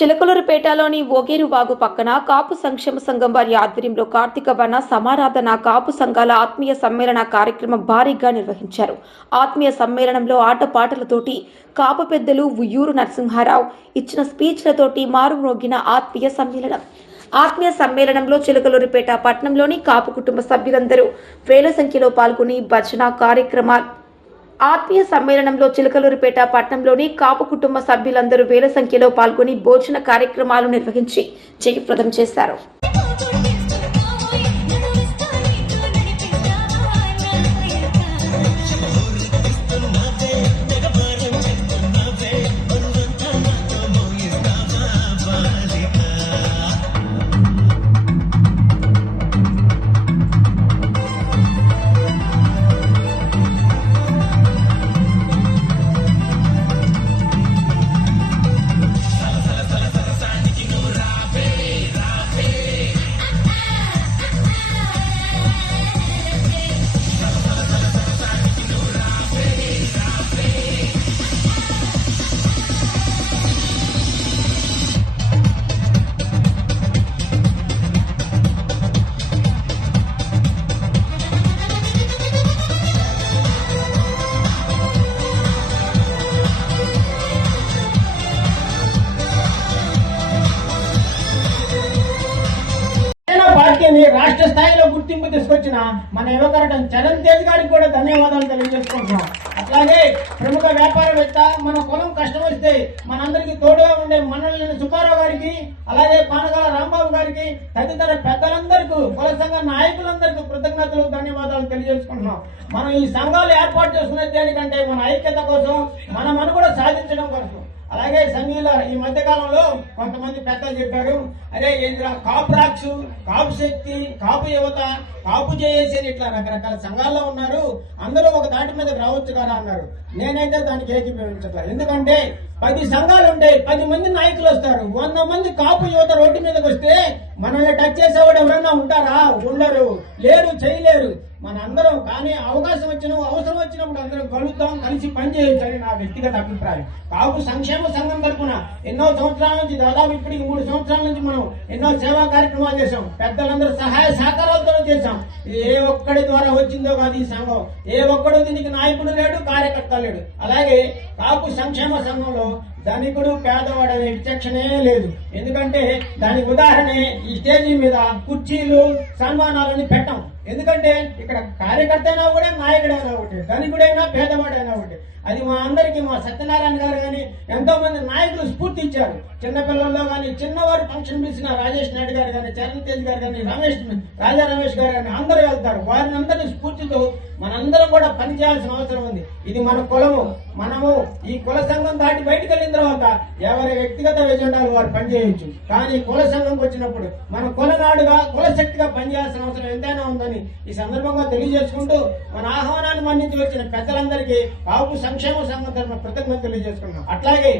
చిలకలూరుపేటలోని ఓగేరువాగు పక్కన కాపు సంక్షేమ సంఘం వారి ఆధ్వర్యంలో కార్తీక వన సమారాధన కాపు సంఘాల ఆత్మీయ సమ్మేళన కార్యక్రమం భారీగా నిర్వహించారు. ఆత్మీయ సమ్మేళనంలో ఆటపాటలతోటి కాపు పెద్దలు ఉయ్యూరు నరసింహారావు ఇచ్చిన స్పీచ్లతోటి మారుమ్రోగిన ఆత్మీయ సమ్మేళనంలో చిలకలూరుపేట పట్టణంలోని కాపు కుటుంబ సభ్యులందరూ వేల సంఖ్యలో పాల్గొని భజన కార్యక్రమాలు ఆత్మీయ సమ్మేళనంలో చిలకలూరుపేట పట్టణంలోని కాపు కుటుంబ సభ్యులందరూ వేల సంఖ్యలో పాల్గొని భోజన కార్యక్రమాలు నిర్వహించి జయప్రదం చేశారు. రాష్ట్ర స్థాయిలో గుర్తింపు తీసుకొచ్చిన మన యువకరటం చరణ్ తేజ్ గారికి కూడా ధన్యవాదాలు తెలియజేసుకుంటున్నాం. అట్లాగే ప్రముఖ వ్యాపారవేత్త మన కులం కష్టం వస్తే మనందరికీ తోడుగా ఉండే మనల్ని సుబ్బారావు గారికి, అలాగే పానగాల రాంబాబు గారికి, తదితర పెద్దలందరికీ, కుల సంఘ నాయకులందరికీ కృతజ్ఞతలు ధన్యవాదాలు తెలియజేసుకుంటున్నాం. మనం ఈ సంఘాలు ఏర్పాటు చేసుకునేది దేనికంటే మన ఐక్యత కోసం, మన మనుగడ సాధించడం కోసం. అలాగే సంఘీయుల ఈ మధ్య కాలంలో కొంతమంది పెద్దలు చెప్పారు, అరే ఏంద్రా కాపు రాక్సు, కాపు శక్తి, కాపు యువత, కాపు జేఏసీ అని ఇట్లా రకరకాల సంఘాల్లో ఉన్నారు, అందరూ ఒక దాటి మీద రావచ్చు కదా అన్నారు. నేనైతే దానికి ఏకీభవించట్లేదు. ఎందుకంటే 10 సంఘాలు ఉంటాయి, 10 మంది నాయకులు వస్తారు, 100 మంది కాపు యువత రోడ్డు మీదకి వస్తే మనల్ని టచ్ చేసేవాడు ఎవరన్నా ఉంటారా? ఉండరు, లేరు, చేయలేరు. మన అందరం కానీ అవకాశం అవసరం వచ్చినప్పుడు అందరం కలుద్దాం, కలిసి పనిచేయొచ్చని నా వ్యక్తిగత అభిప్రాయం. కాపు సంక్షేమ సంఘం తరఫున ఎన్నో సంవత్సరాల నుంచి, దాదాపు ఇప్పటికి 3 సంవత్సరాల నుంచి మనం ఎన్నో సేవా కార్యక్రమాలు చేశాం. పెద్దలందరూ సహాయ సహకారాలతో చేశాం. ఏ ఒక్కడి ద్వారా వచ్చిందో కాదు ఈ సంఘం. ఏ ఒక్కడు దీనికి నాయకుడు లేడు, కార్యకర్త లేడు. అలాగే కాపు సంక్షేమ సంఘంలో ధనికుడు పేదవాడు అనే విచక్షణే లేదు. ఎందుకంటే దానికి ఉదాహరణ ఈ స్టేజీ మీద కుర్చీలు, సన్మానాలని పెట్టాం. ఎందుకంటే ఇక్కడ కార్యకర్త అయినా ఒకటే, నాయకుడైనా ఒకటే, ధనికుడైనా పేదవాడైనా ఒకటే. అది మా అందరికీ, మా సత్యనారాయణ గారు కానీ ఎంతో మంది నాయకులు స్ఫూర్తి ఇచ్చారు. చిన్నపిల్లల్లో కానీ, చిన్నవారు ఫంక్షన్ పిలిచిన రాజేష్ నాయుడు గారు కానీ, చరణ్ తేజ్ గారు కానీ, రాజా రమేష్ గారు కానీ అందరూ వెళ్తారు. వారిని అందరినీ స్ఫూర్తితో మనందరం కూడా పనిచేయాల్సిన అవసరం ఉంది. ఇది మన కులము. మనము ఈ కుల సంఘం దాటి బయటకు వెళ్ళిన తర్వాత ఎవరి వ్యక్తిగత ఎజెండాలు వారు పనిచేయొచ్చు. కానీ కుల సంఘంకి వచ్చినప్పుడు మన కులనాడుగా, కులశక్తిగా పనిచేయాల్సిన అవసరం ఎంతైనా ఉందని ఈ సందర్భంగా తెలియజేసుకుంటూ, మన ఆహ్వానాన్ని మన్నించి వచ్చిన పెద్దలందరికీ కాపు సంక్షేమ సంఘం తరఫున కృతజ్ఞతలు తెలియజేసుకున్నాం. అట్లాగే